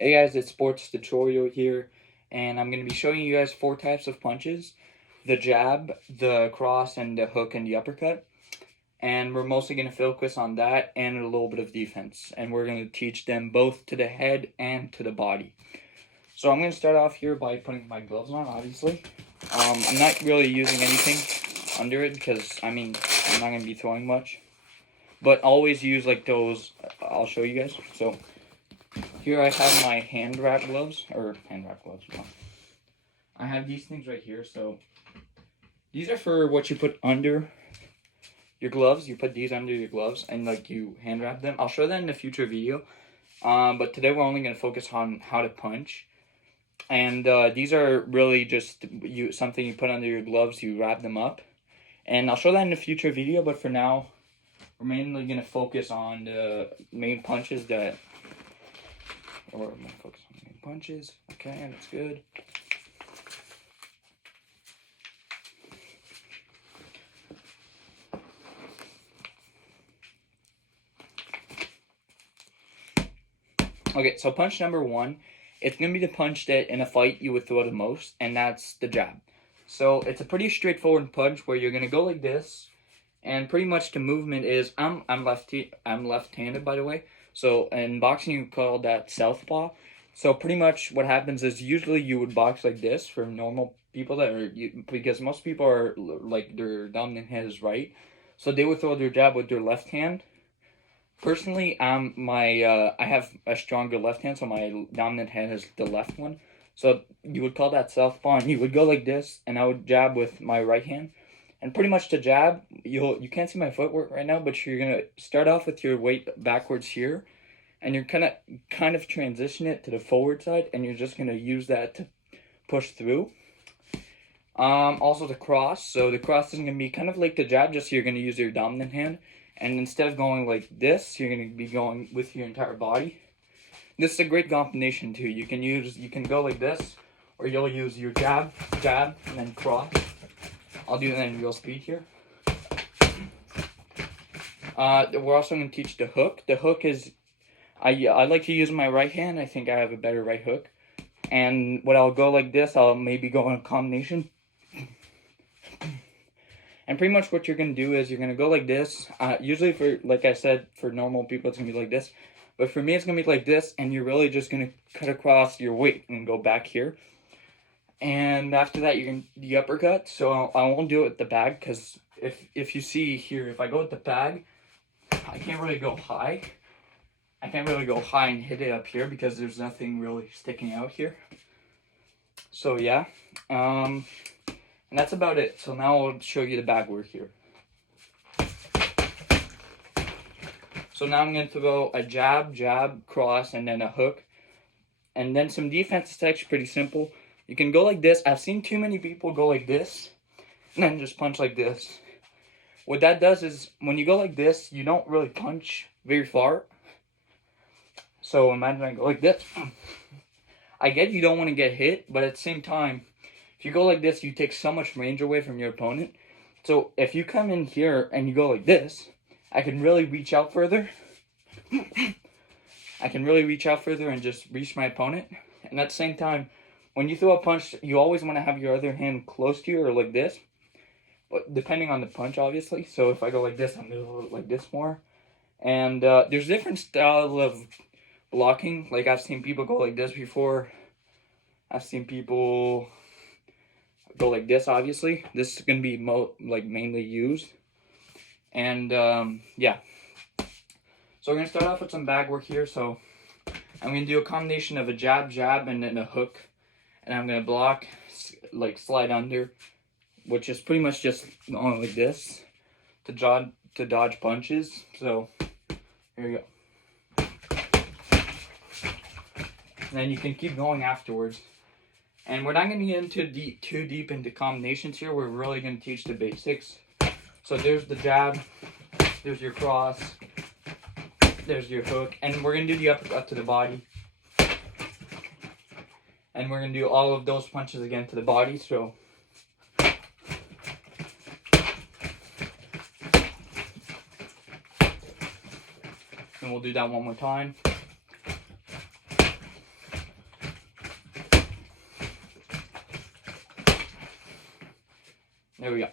Hey guys, it's Sports Tutorial here, and I'm going to be showing you guys 4 types of punches: the jab, the cross, and the hook and the uppercut. And we're mostly going to focus on that and a little bit of defense. And we're going to teach them both to the head and to the body. So I'm going to start off here by putting my gloves on, obviously. I'm not really using anything under it because, I'm not going to be throwing much. But always use like those, I'll show you guys. So here I have my hand wrap gloves. No. I have these things right here. So these are for what you put under your gloves. You put these under your gloves and like you hand wrap them. I'll show that in a future video. But today we're only going to focus on how to punch. And these are really just something you put under your gloves. You wrap them up. And I'll show that in a future video. But for now, we're mainly going to focus on the main punches that... Or I'm going to focus on the main punches. Okay, that's good. Okay, so punch number 1, it's going to be the punch that in a fight you would throw the most, and that's the jab. So it's a pretty straightforward punch where you're going to go like this, and pretty much the movement is, I'm left-handed, by the way. So in boxing you call that southpaw. So pretty much what happens is usually you would box like this for normal people because most people are like their dominant hand is right. So they would throw their jab with their left hand. Personally, I have a stronger left hand, so my dominant hand is the left one. So you would call that southpaw, and you would go like this, and I would jab with my right hand. And pretty much to jab, you can't see my footwork right now, but you're gonna start off with your weight backwards here, and you're kind of transition it to the forward side, and you're just gonna use that to push through. Also the cross. So the cross is gonna be kind of like the jab, just you're gonna use your dominant hand. And instead of going like this, you're going to be going with your entire body. This is a great combination too. You can go like this, or you'll use your jab, and then cross. I'll do that in real speed here. We're also going to teach the hook. The hook is, I like to use my right hand. I think I have a better right hook. And when I'll go like this, I'll maybe go in a combination. And pretty much what you're going to do is you're going to go like this. Usually for, like I said, for normal people, it's going to be like this. But for me, it's going to be like this. And you're really just going to cut across your weight and go back here. And after that, you're going to do the uppercut. So I won't do it with the bag. Because if you see here, if I go with the bag, I can't really go high. I can't really go high and hit it up here because there's nothing really sticking out here. So yeah. And that's about it. So now I'll show you the bag work here. So now I'm going to throw a jab, cross, and then a hook. And then some defense is actually pretty simple. You can go like this. I've seen too many people go like this and then just punch like this. What that does is when you go like this, you don't really punch very far. So imagine I go like this. I get you don't want to get hit, but at the same time, if you go like this, you take so much range away from your opponent. So if you come in here and you go like this, I can really reach out further. I can really reach out further and just reach my opponent. And at the same time, when you throw a punch, you always want to have your other hand close to you or like this. But depending on the punch, obviously. So if I go like this, I'm going to go like this more. And there's different styles of blocking. Like I've seen people go like this before. I've seen people go like this, obviously. This is going to be mainly used. And yeah. So we're going to start off with some bag work here. So I'm going to do a combination of a jab, and then a hook. And I'm going to block, like slide under, which is pretty much just going like this to dodge punches. So here you go. And then you can keep going afterwards. And we're not going to get into too deep into combinations here. We're really going to teach the basics. So there's the jab, there's your cross, there's your hook, and we're going to do the uppercut to the body. And we're going to do all of those punches again to the body. So and we'll do that one more time. There we go.